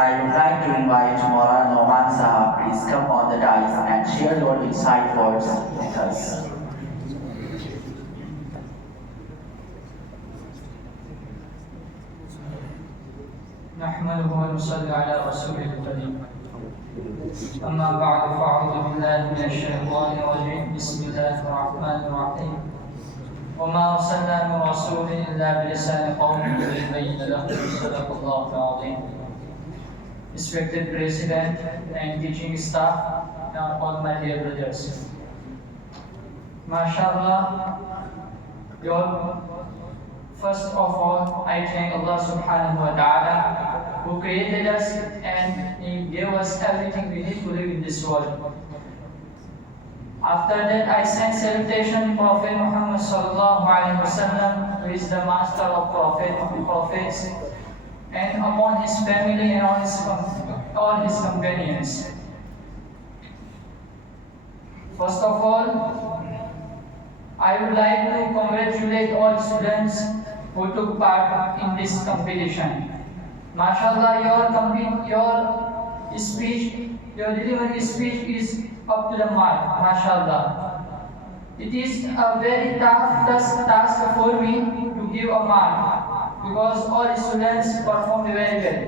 I would like to invite Maulana Noman Sahab. Please come on the dais and share your insight words with us. نحمده ونصلي على رسوله الكريم أما بعد فأعوذ بالله من الشيطان الرجيم بسم الله الرحمن الرحيم وما أرسلنا من رسول إلا بلسان قومه ليبين لهم صدق الله العظيم. Respected President and teaching staff and all my dear brothers, MashaAllah, first of all, I thank Allah subhanahu wa ta'ala who created us and He gave us everything we need to live in this world. After that, I send salutation to Prophet Muhammad sallallahu alaihi wasallam, who is the master of prophets, and upon his family and all his companions. First of all, I would like to congratulate all students who took part in this competition. MashaAllah, your speech, your delivery speech is up to the mark. MashaAllah. It is a very tough task for me to give a mark because all students performed very well.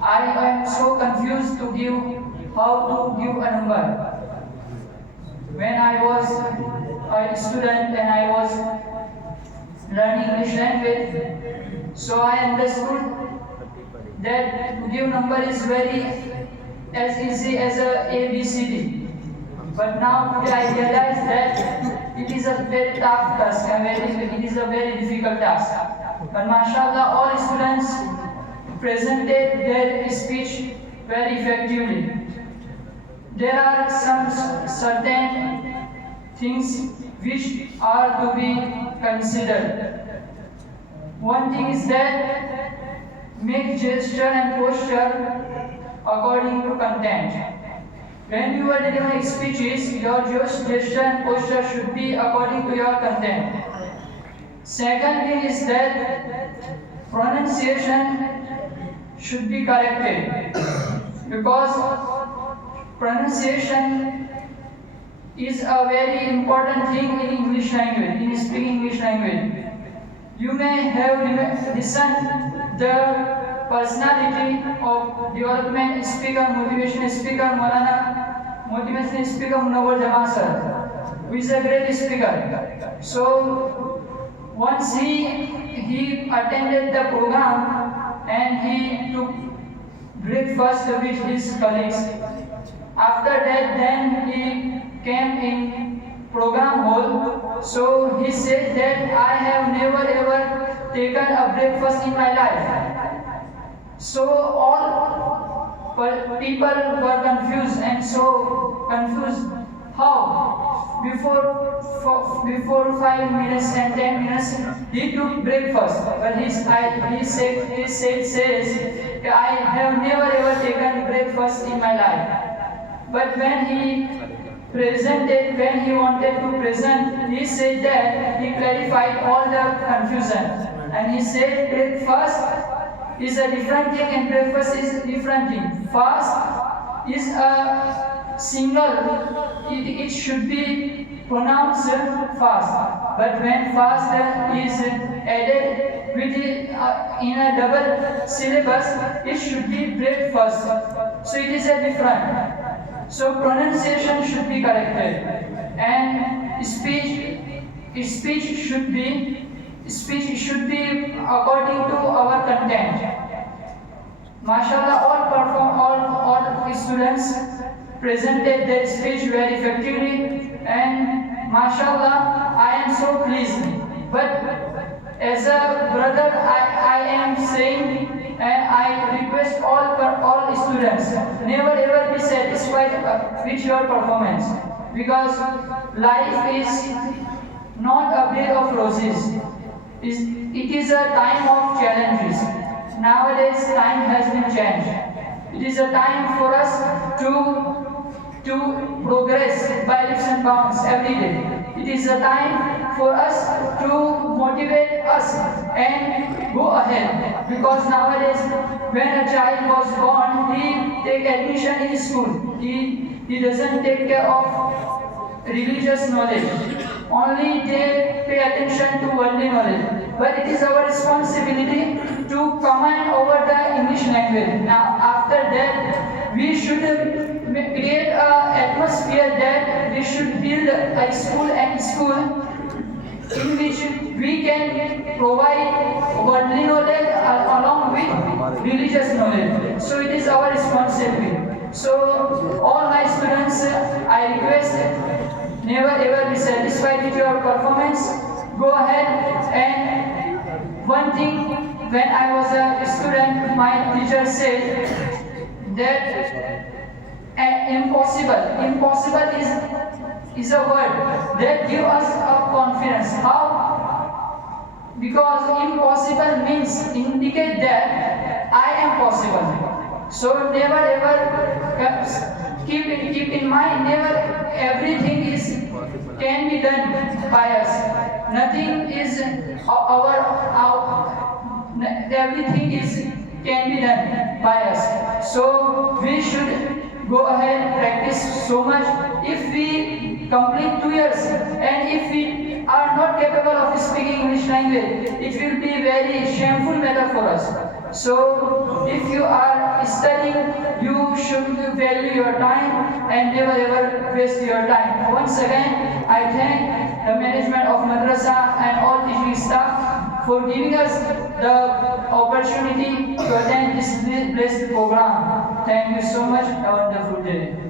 I am so confused to give how to give a number. When I was a student and I was learning English language, so I understood that to give number is very as easy as a B, C, D. But now today I realize that it is a very tough task and it is a very difficult task. But MashaAllah, all students presented their speech very effectively. There are some certain things which are to be considered. One thing is that make gesture and posture according to content. When you are delivering speeches, your gesture and posture should be according to your content. Second thing is that pronunciation should be corrected because pronunciation is a very important thing in English language, in speaking English language. You may have listened the personality of development speaker, motivational speaker, motivational speaker Munawwar Jamal sir, who is a great speaker. So once he attended the program and he took breakfast with his colleagues. After that, then he came in program hall. So he said that I have never ever taken a breakfast in my life. So all people were confused and so confused. How? Before 5 minutes and 10 minutes, he took breakfast. But he says, I have never ever taken breakfast in my life. But when he wanted to present, he said that he clarified all the confusion. And he said breakfast is a different thing and breakfast is a different thing. Fast is a single, it should be pronounced fast. But when fast is added with in a double syllabus, it should be breakfast. So it is a different. So pronunciation should be corrected, and speech should be according to our content. MashaAllah, all students presented their speech very effectively, and MashaAllah, I am so pleased. But as a brother, I am saying and I request all students, never ever be satisfied with your performance, because life is not a bed of roses. It is a time of challenges. Nowadays, time has been changed. It is a time for us to progress by leaps and bounds every day. It is a time for us to motivate us and go ahead, because nowadays when a child was born, he take admission in school. He doesn't take care of religious knowledge. Only they pay attention to worldly knowledge. But it is our responsibility to command over the English language. Now, after that, we should create an atmosphere that we should build a school in which we can provide worldly knowledge along with religious knowledge. So it is our responsibility. So all my students, I request, never ever be satisfied with your performance. Go ahead, and one thing, when I was a student, my teacher said that impossible is a word that gives us a confidence. How? Because impossible means indicate that I am possible. So never ever keep in mind, never everything can be done by us. Nothing is everything can be done by us. So we should go ahead, practice so much. If we complete 2 years and if we are not capable of speaking English language, it will be very shameful matter for us. So if you are studying, you should value your time and never ever waste your time. Once again, I thank the management of Madrasa and all teaching staff for giving us the opportunity to attend this blessed program. Thank you so much. Have a wonderful day.